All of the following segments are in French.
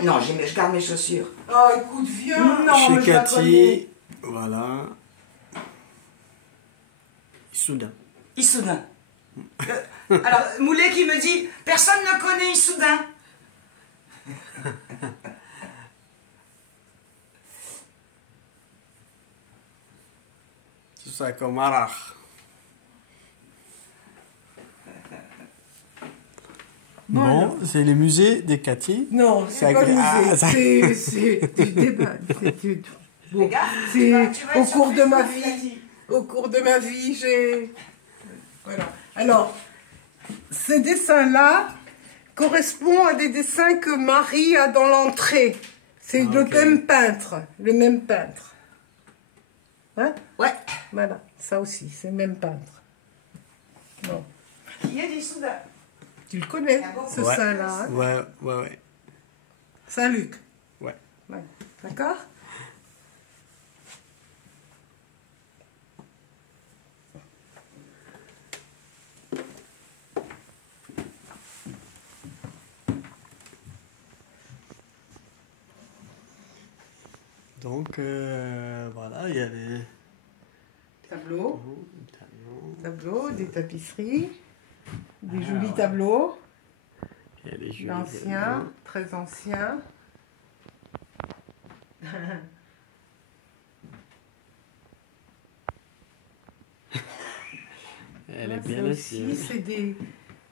travail. Non, je garde mes chaussures. Oh, écoute, viens. Non, Chez mais je la Cathy, connais. voilà. Issoudun. Issoudun. Alors, Moulet qui me dit, personne ne connaît Issoudun. Tout ça comme Arach. Non, c'est le musée de Cathy. Non, c'est pas musée. C'est du débat. Bon, c'est au cours de ma vie. Au cours de ma vie, j'ai... Voilà. Alors, ces dessins-là correspondent à des dessins que Marie a dans l'entrée. C'est le même peintre. Le même peintre. Hein? Ouais. Voilà, ça aussi, c'est le même peintre. Bon. Qui est d'Issoudun? Tu le connais, ce Ouais. saint-là, hein? Ouais. Saint-Luc. Ouais. Ouais. D'accord? Donc, voilà, il y a les Tableaux. tableaux. Des tapisseries, des jolis tableaux, Il y a les jolis l'ancien, tableaux. très ancien. Elle est Ça bien aussi, assise.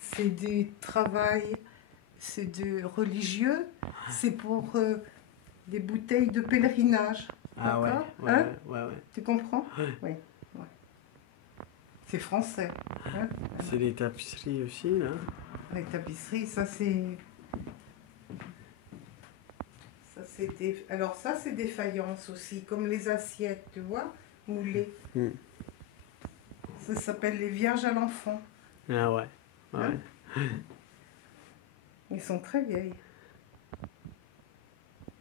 c'est des travails, c'est de religieux, c'est pour des bouteilles de pèlerinage. Ah ouais, D'accord, ouais, hein? ouais. Tu comprends? Ouais. Oui. Ouais. C'est français. Hein? C'est des tapisseries aussi, là. Les tapisseries, ça c'est... Alors ça c'est des faïences aussi, comme les assiettes, tu vois, moulées. Mm. Ça s'appelle les Vierges à l'enfant. Ah ouais, ouais. Hein? Ils sont très vieilles.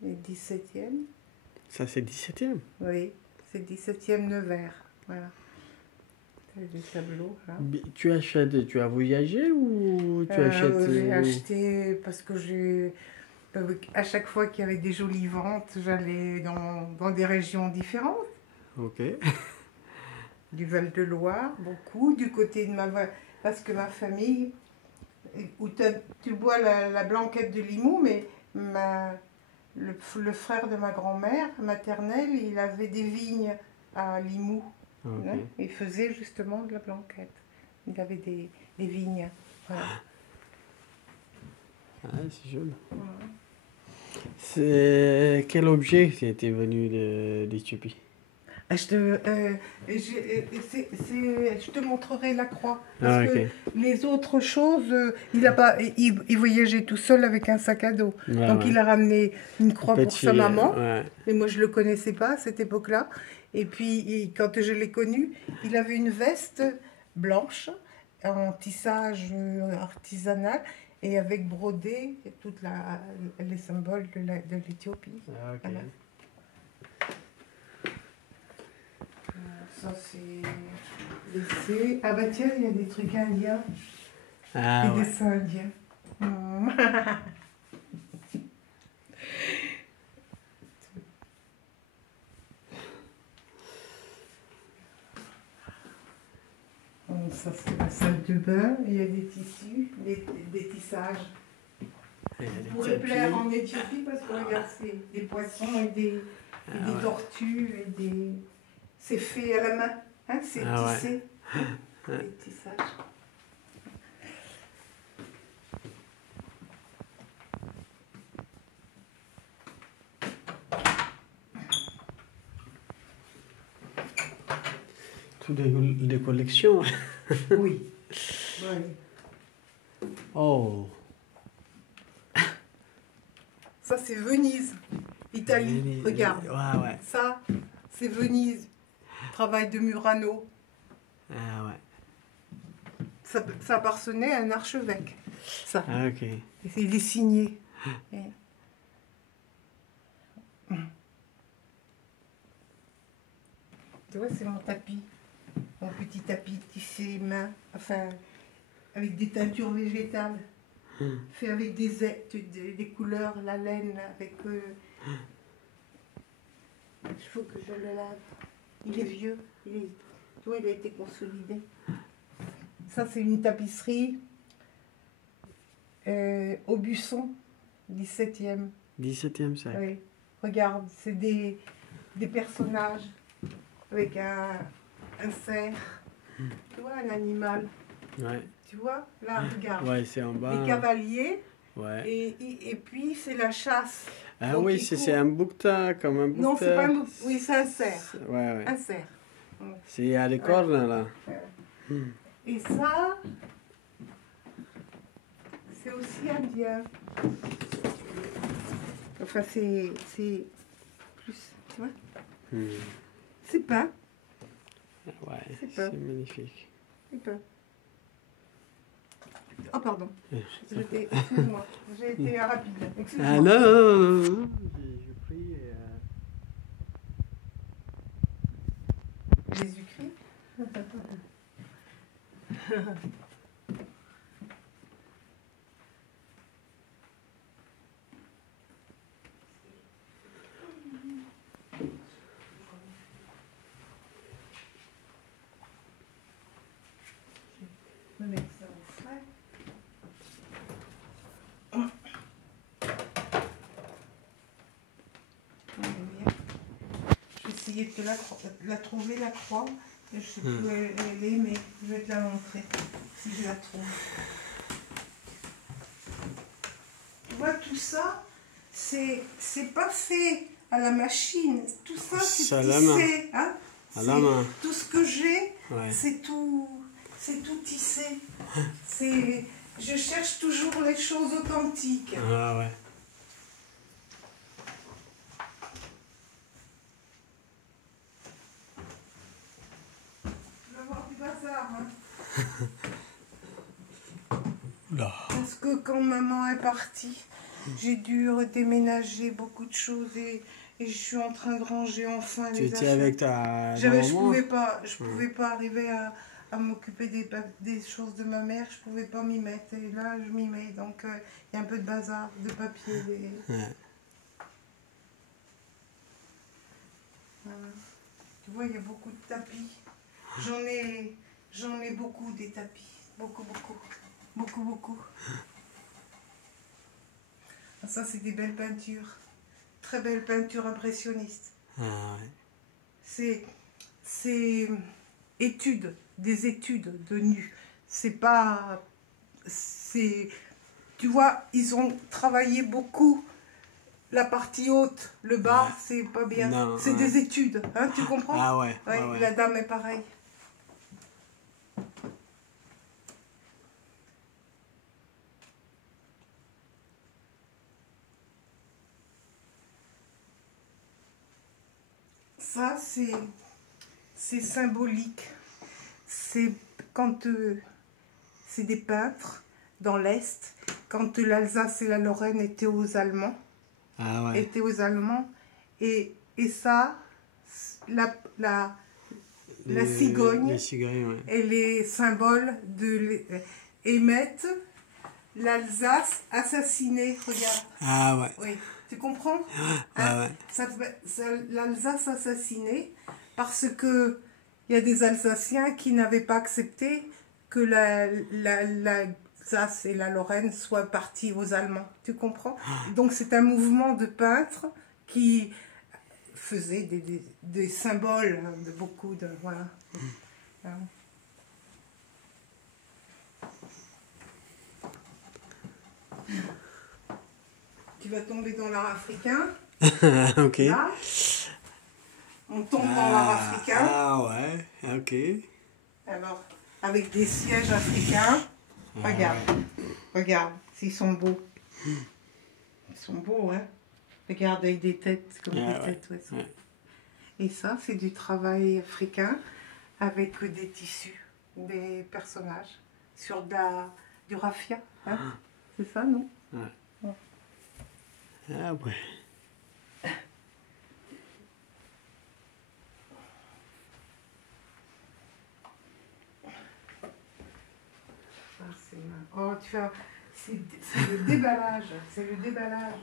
Les 17e. Ça, c'est 17e. Oui, c'est 17e Nevers. Voilà. C'est des tableaux, là. Tu achètes, tu as voyagé ou tu achètes... J'ai acheté parce que à chaque fois qu'il y avait des jolies ventes, j'allais dans des régions différentes. Ok. Du Val-de-Loire, beaucoup, du côté de parce que ma famille, où tu bois la blanquette de Limoux, mais le frère de ma grand-mère maternelle, il avait des vignes à Limoux. Ok. Hein, il faisait justement de la blanquette. Il avait des vignes. Voilà. Ah, c'est joli. Voilà. C'est quel objet qui était venu d'Éthiopie? Je te montrerai la croix. Parce que les autres choses, il voyageait tout seul avec un sac à dos. Ouais, Donc il a ramené une croix pour sa maman. Ouais. Mais moi je ne le connaissais pas à cette époque-là. Et puis quand je l'ai connu, il avait une veste blanche en tissage artisanal et avec brodé tous les symboles de l'Éthiopie. Ah, ok. Voilà. Ça c'est laissé. Ah bah tiens, il y a des trucs indiens. Ah, Des ouais. dessins indiens. Ça c'est la salle de bain. Il y a des tissus, des tissages. Il y a des Pour tapis. plaire en Éthiopie parce que regarde, c'est des poissons et des ouais. tortues et des... C'est fait à la main, hein, c'est tissé. Ouais. Des tissages. Toutes des collections. Oui. Oui. Oh. Ça c'est Venise, Italie. Venise. Regarde. Ouais. Ça, c'est Venise. Travail de Murano. Ah ouais. Ça appartenait à un archevêque. Ça. Ah, ok. Et il est signé. Tu vois, c'est mon tapis. Mon petit tapis tissé main. Enfin, avec des teintures végétales. fait avec des couleurs, la laine, avec... Il faut que je le lave. Il est vieux, tu vois, il a été consolidé. Ça, c'est une tapisserie Aubusson, 17e. 17e siècle. Oui. Regarde, c'est des personnages avec un cerf. Tu vois, un animal. Ouais. Tu vois, là, regarde. Ouais, c'est en bas. Les cavaliers. Ouais. Et puis, c'est la chasse. Ah donc oui, c'est un bouquetin, comme un bouquetin. Non, c'est pas un bouquetin. Oui, c'est un cerf. Ouais, ouais. Un cerf. C'est à les cornes, là. Et ça, c'est aussi indien. Enfin, c'est plus, tu vois. C'est peint. Ouais, C'est peint. c'est magnifique. C'est peint. Oh, pardon. Excuse-moi, j'ai été rapide. Excuse-moi. Ah non, non, non, non. J'ai pris Jésus-Christ. Je vais mettre ça au frais. Je vais essayer de la trouver, la croix. Je ne sais plus où elle est, mais je vais te la montrer si je la trouve. Tu vois, tout ça, c'est pas fait à la machine. Tout ça, c'est tissé. Hein? À la main. Tout ce que j'ai, Ouais. c'est tout tissé. Je cherche toujours les choses authentiques. Ah ouais. Tu vas voir du bazar. Hein? Là. Parce que quand maman est partie, j'ai dû redéménager beaucoup de choses et je suis en train de ranger enfin Tu les étais affaires. avec ta Je maman? pouvais pas arriver à m'occuper des choses de ma mère, je pouvais pas m'y mettre. Et là, je m'y mets. Donc, il y a un peu de bazar, de papier. Ouais. Voilà. Tu vois, il y a beaucoup de tapis. J'en ai beaucoup des tapis. Beaucoup, beaucoup. Beaucoup, beaucoup. Ah, ça, c'est des belles peintures. Très belles peintures impressionnistes. Ah ouais. C'est des études de nu. C'est pas... Tu vois, ils ont travaillé beaucoup la partie haute, le bas, Ouais. c'est pas bien. Non, C'est des études, hein, tu comprends? Ah ouais. Ouais, Ouais, ouais. la dame est pareille. Ça, c'est symbolique. C'est quand c'est des peintres dans l'Est, quand l'Alsace et la Lorraine étaient aux Allemands. Ah ouais. Étaient aux Allemands. Et ça, la cigogne, Les cigognes, ouais. et les symboles émettent l'Alsace assassinée. Regarde. Ah ouais. Oui, tu comprends? Ah Hein? ouais. L'Alsace assassinée parce que il y a des Alsaciens qui n'avaient pas accepté que l'Alsace et la Lorraine soient parties aux Allemands. Tu comprends? Donc c'est un mouvement de peintres qui faisait des symboles de beaucoup de... Voilà. Hein? Tu vas tomber dans l'art africain. Ok. Là, on tombe dans l'art africain. Ah ouais, ok. Alors, avec des sièges africains. Regarde, regarde, s'ils sont beaux. Ils sont beaux, hein. Regarde avec des têtes, comme des têtes. Ouais, ouais. Et ça, c'est du travail africain avec des tissus, des personnages, sur du raffia. Hein. C'est ça, non? Ouais. Ouais. Ah ouais. Oh, C'est le déballage. C'est le déballage.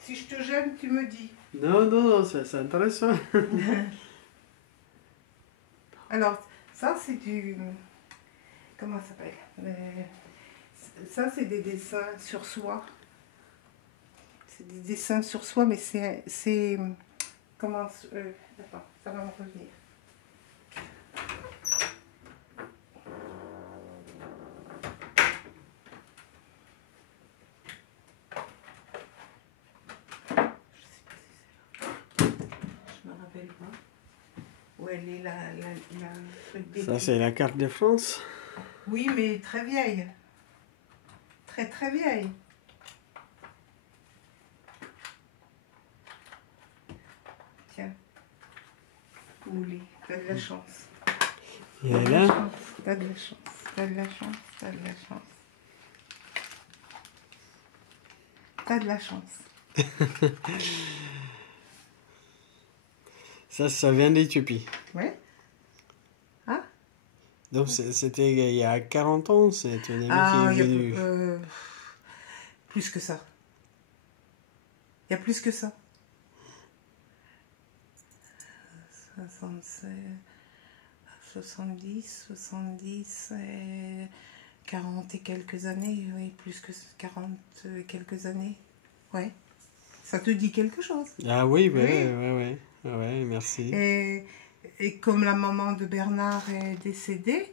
Si je te gêne, tu me dis. Non, non, non, c'est intéressant. Alors, ça, c'est du... Comment ça s'appelle? Ça, c'est des dessins sur soie. C'est des dessins sur soie, mais c'est... Comment... Attends, ça va me revenir. Où elle est la truc des... Ça, c'est la carte de France. Oui, mais très vieille. Très, très vieille. Tiens. Moulé, t'as de la chance. Et là, T'as de la chance. T'as de la chance. T'as de la chance. T'as de la chance. ça vient d'Éthiopie. Ouais. Ah. Donc, c'était il y a 40 ans, c'est ton ami qui est venu. Plus que ça. Il y a plus que ça. 76, 70, 40 et quelques années, oui, plus que 40 et quelques années. Ouais. Ça te dit quelque chose? Ah oui, Oui. ouais, merci. Et comme la maman de Bernard est décédée,